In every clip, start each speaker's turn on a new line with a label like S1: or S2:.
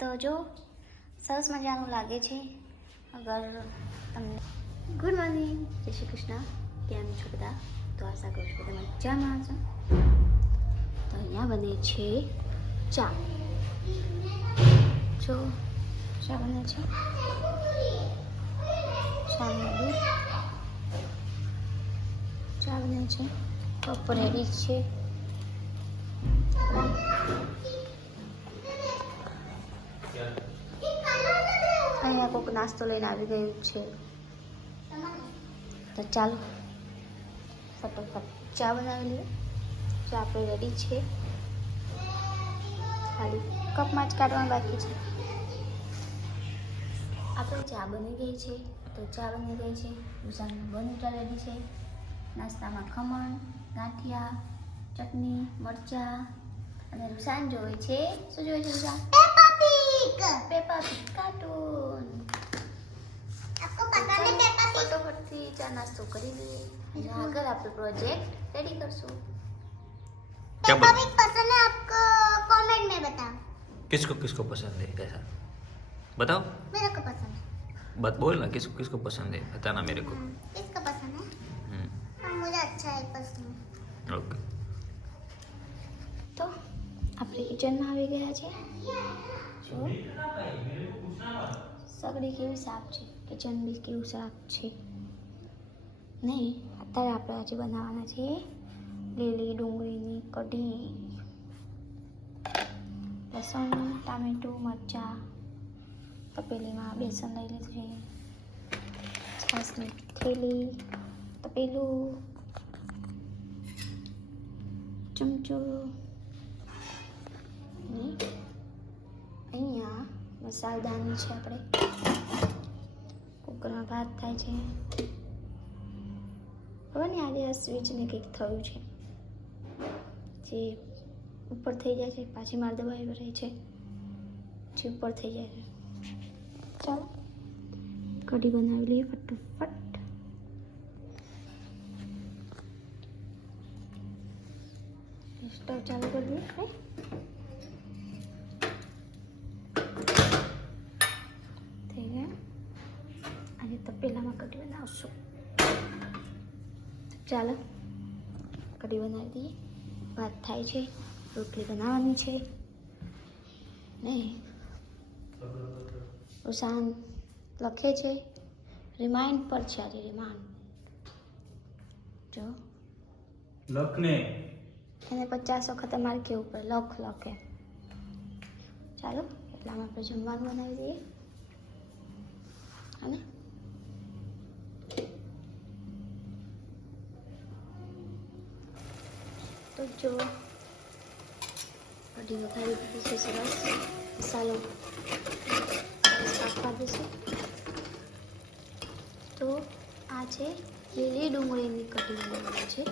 S1: તો જો, સરસ મજાનું લાગે છે. અગર તમને ગુડ મોર્નિંગ, જય શ્રી કૃષ્ણ. કેમ છો બધા? તો આશા કરું છું તમે મજામાં છો તો અહીંયા બને છે ચા. જો, ચા બને છે. ચાનું દૂધ ચા બને છે. કપ રેડી છે. અહીંયા કોઈક નાસ્તો લઈને આવી ગયું છે. તો ચાલો, ફટોફટ ચા બનાવી લઈએ. ચા આપણે રેડી છે. ખાલી કપમાં જ કાઢવાનું બાકી છે. આપણે ચા બની ગઈ છે. તો ચા બની ગઈ છે. ઉષાનું બનીટા રેડી છે. નાસ્તામાં ખમણ, ગાંઠિયા, ચટણી, મરચાં અને રૂસાન જોવે છે. શું જોવે છે રૂસાન
S2: Peppa Pig
S1: Peppa Pig cartoon
S2: आपको पता है पेपा पिग
S1: ફટોફટથી ચા નાસ્તો કરી લઈએ અને આગળ આપણે પ્રોજેક્ટ રેડી કરશું
S3: क्या
S2: पेपा
S3: बोल
S2: पिग पसंद है आपको कमेंट में बताओ
S3: किसको किसको पसंद है कैसा बताओ
S2: मेरे को पसंद है
S3: बात बोल ना किसको किसको पसंद है बताना मेरे को
S2: हम्म, किसको पसंद है
S3: हम्म,
S2: हाँ, मुझे अच्छा है पसंद
S3: ओके
S1: તો આપણે કિચનમાં આવી ગયા છે જો સગડી કેવું શાક છે? કિચન બી કેવું શાક છે? નહીં, અત્યારે આપણે આજે બનાવવાના છે લીલી ડુંગળીની કઢી, લસણ, ટામેટું, મરચાં, તપેલીમાં બેસન લઈ લીધું છે. છાસની થેલી, તપેલું, ચમચો ને મસાલદાની છે આપણે. કુકરમાં ભાત થાય છે. ખબર નહીં આજે આ સ્વિચને કંઈક થયું છે. જે ઉપર થઈ જાય છે, પાછી માર દબાવી રહે છે. જે ઉપર થઈ જાય છે. ચાલો, કઢી બનાવી લઈએ ફટોફટ. સ્ટવ ચાલુ કરી દઈએ right? થઈ ગયા આજે તપેલામાં કઢી બનાવશું ચાલો કઢી બનાવી દઈએ ભાત થાય છે રોટલી બનાવવાની છે ને ઉષાન લખે છે રિમાઇન્ડ પર છે આજે રિમાન્ડ જો
S4: લખને
S1: એને પચાસ વખત અમારે કેવું પડે? લખ લખે. ચાલો એટલામાં આપણે જમવાનું બનાવી દઈએ. અને તો જો. કઢી વઘારી દીધી છે, સરસ. મસાલો. નાખવા દઈશું તો આ છે લીલી ડુંગળીની કઢી બનાવવાની છે.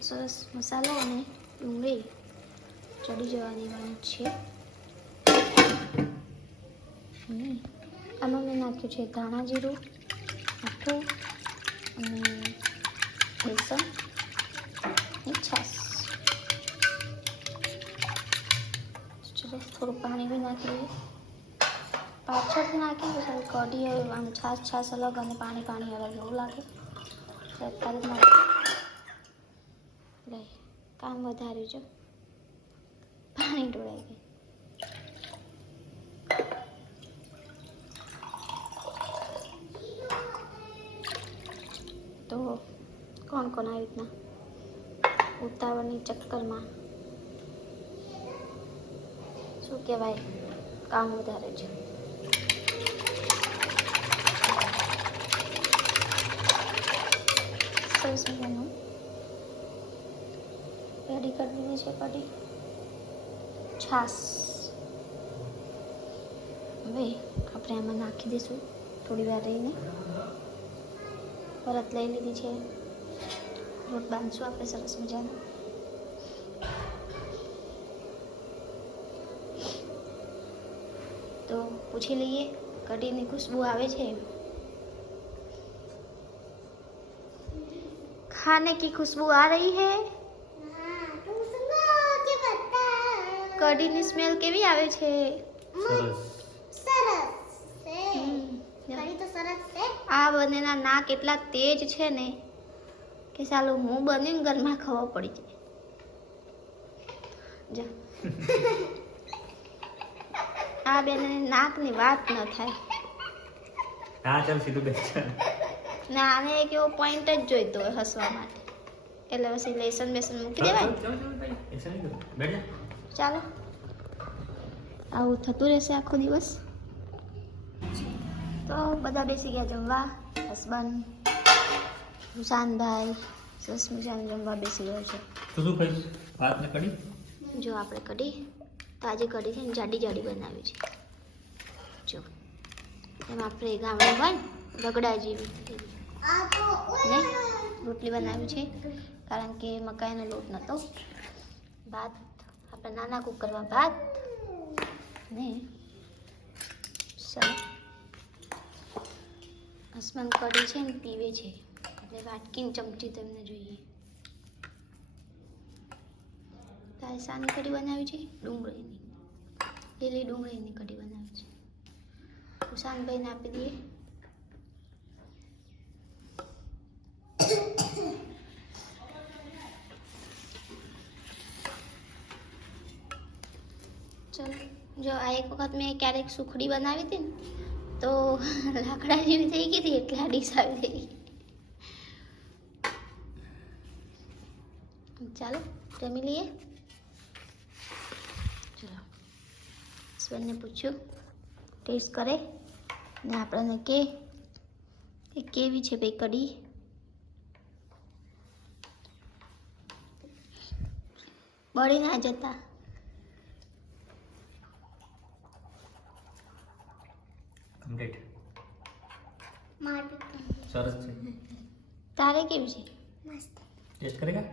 S1: સરસ મસાલો અને ડુંગળી ચડી જવા દેવાની છે. આમાં મેં નાખ્યું છે ધાણા જીરું અને બેસન છાશ ચલો થોડું પાણી બી નાખી દઈએ પાછળથી તો થોડી કઢી આમ છાશ છાશ અલગ અને પાણી પાણી અલગ એવું લાગે અત્યારે નાખી કામ વધાર્યું છે પાણી ઢોળાઈ ગઈ તો કોણ કોણ આવી રીતના ઉતાવળની ચક્કરમાં? શું કહેવાય? કામ વધારે છે. સરસ મજાનું. રેડી કરી દીધી છે કઢી છાશ હવે આપણે આમાં નાખી દઈશું થોડી વાર રહીને. પરત લઈ લીધી છે રોટ બાંધશું આપણે સરસ મજાનો તો પૂછી લઈએ કઢીની ખુશ્બુ આવે છે ખાને કી ખુશ્બુ
S2: આ રહી હે
S1: કઢીની સ્મેલ કેવી આવે છે
S4: સરસ
S1: આ બંનેના નાક એટલા તેજ છે ને કે ચાલો હું બનીને ઘરમાં ખબર પડી જાય. આ બેને નાકની વાત ન થાય.
S4: હા ચાલ સીધું બેસ.
S1: ના આને એક એવો પોઈન્ટ જ જોઈતો હોય હસવા માટે. એટલે પછી લેસન બેસન મૂકી દેવાય? ચાલો. આવું થતું રહેશે આખો દિવસ? તો બધા બેસી ગયા જમવા. હસબન્ડ સુશાંતભાઈ સસમિશાન જમવા બેસી ગયો છે.
S4: તું શું ખાઈશ ભાત ને કઢી?
S1: જો આપણે કઢી. તાજી કઢી છે ને જાડી જાડી બનાવી છે. જો. એમાં આપણે ગામડે પણ રગડા જેવી. ને રોટલી બનાવી છે. કારણ કે મકાઈનો લોટ નહોતો ભાત. આપણે નાના કુકરમાં ભાત. ને હસબન્ડ કઢી છે ને પીવે છે. એટલે વાટકીને ચમચી તમને જોઈએ. તારે શાની કઢી બનાવી છે? ડુંગળીની. લીલી ડુંગળીની કઢી બનાવી છે. કુશાનભાઈને આપી દઈએ. ચલો, જો આ એક વખત મેં ક્યારેક સુખડી બનાવી હતી ને તો લાકડા જેવી થઈ ગઈ હતી, એટલે આ ડીશ આવી થઈ ગઈ. ચાલો, જમી લઈએ. ચલો, હસબન્ડને પૂછ્યું, ટેસ્ટ કરે? ને આપણને કે કેવી છે ભાઈ કઢી? બળી ના જતા.
S4: કમ્પ્લીટ
S2: મારું
S4: સરસ છે
S1: તારે કેવી છે
S2: મસ્ત
S4: ટેસ્ટ કરેગા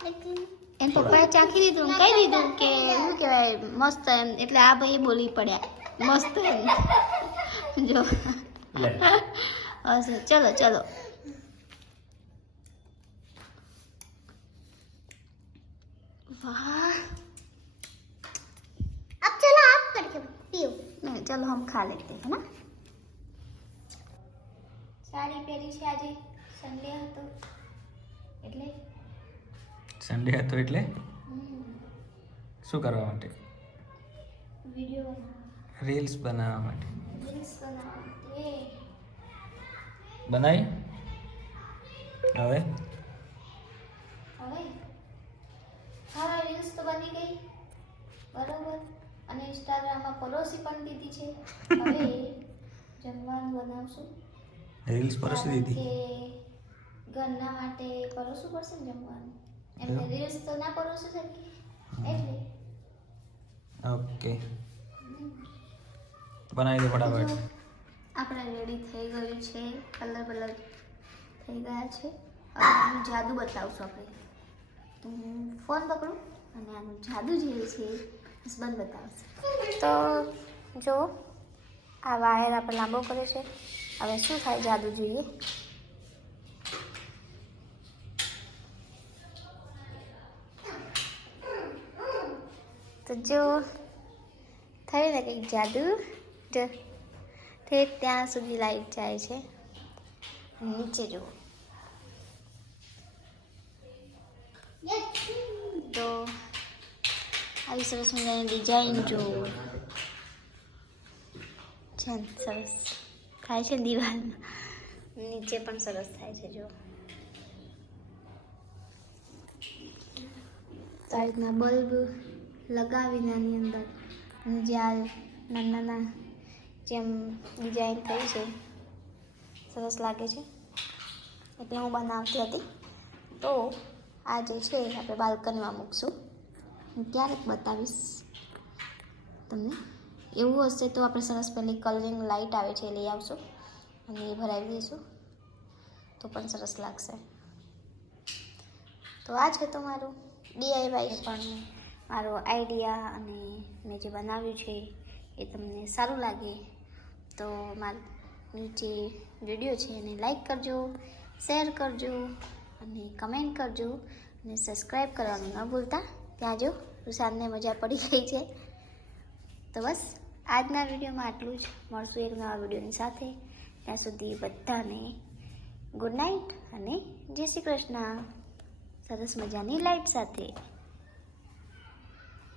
S2: લેકિન
S1: એમ પપ્પાએ ચાખી દીધું કહી દીધું કે શું કહેવાય મસ્ત એમ એટલે આ ભાઈ બોલી પડ્યા મસ્ત એમ જો
S4: લે
S1: હશે ચલો ચલો वाह।
S2: करके पियो
S1: नहीं चलो हम खा लेते हैं ना સાડી પહેરી છે આજે સન્ડે હતો એટલે
S3: સન્ડે હતો એટલે શું કરવા માટે
S1: વિડીયો
S3: રીલ્સ બનાવવા માટે
S1: રીલ્સ બનાવવા માટે
S3: બનાવી હવે
S1: હવે હવે રીલ્સ તો બની ગઈ બરોબર અને ઇન્સ્ટાગ્રામમાં પરોસી પણ દીધી છે. હવે જમવાનું બનાવશું.
S3: રીલ્સ પરોસી દીધી?
S1: કે ઘરના માટે પરોસવું પડશે ને જમવાનું? એમને રીલ્સ તો ના પરોસી શકીએ એટલે.
S3: ઓકે. બનાવી દે ફટાફટ.
S1: આપણે રેડી થઈ ગયું છે. કલર બલર થઈ ગયા છે. હવે આનું જાદુ બતાવશું આપણે. તો હું ફોન પકડું અને આનું જાદુ જે છે હસબન્ડ બતાવશે તો જો, આ વાયર આપણે લાંબો કર્યો છે. હવે શું થાય જાદુ જોઈએ? તો જો થયું ને કંઈક જાદુ? જો ઠેક ત્યાં સુધી લાઈટ જાય છે. નીચે જુઓ તો આવી સરસ મજાની ડિઝાઇન જુઓ છે સરસ. થાય છે દિવાલમાં. નીચે પણ સરસ થાય છે, જો. આ રીતના બલ્બ લગાવીને આની અંદર. અને જે આ નાના નાના જેમ ડિઝાઇન થઈ છે, સરસ લાગે છે. એટલે હું બનાવતી હતી. તો આ જે છે આપણે બાલ્કનીમાં મૂકશું. હું ક્યારેક બતાવીશ તમને. એવું હશે તો આપણે સરસ પેલી કલરિંગ લાઇટ આવે છે એ લઈ આવશું અને એ ભરાવી દઈશું. તો પણ સરસ લાગશે. તો આ છે તો મારું ડીઆઈવાય પણ મારો આઈડિયા અને મેં જે બનાવ્યું છે એ તમને સારું લાગે તો મારી જે વીડિયો છે એને લાઈક કરજો શેર કરજો અને કમેન્ટ કરજો અને સબસ્ક્રાઈબ કરવાનું ન ભૂલતા. ત્યાં જો રુસાનને મજા પડી ગઈ છે. તો બસ, આજના વિડીયોમાં આટલું જ. મળશું એક નવા વિડીયોની સાથે. ત્યાં સુધી બધાને ગુડ નાઇટ અને જય શ્રી કૃષ્ણ. સરસ મજાની લાઈટ સાથે.